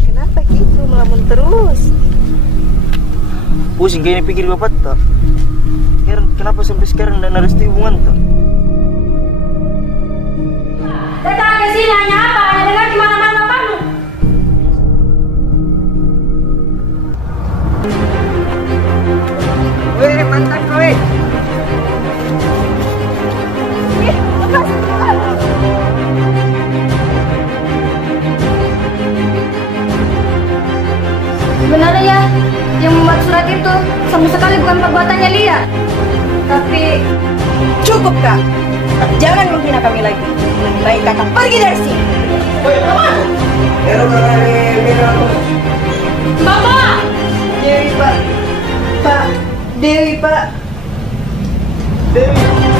kenapa gitu melamun terus? Pusing kayaknya pikir bapak tak. Kenapa sampai sekarang tidak naresti hubungan tak? Datang ke sini hanya apa? Hanya dengar di mana-mana bapakmu. Weh, mantan kowe. Sebenarnya ya, yang membuat surat itu sama sekali bukan perbuatannya Lia. Tapi Cukup, Kak. Jangan menghina kami lagi. Lebih baik Kakak pergi dari sini. Bapak! Dewi, Pak. Pak. Dewi, Pak. Dewi.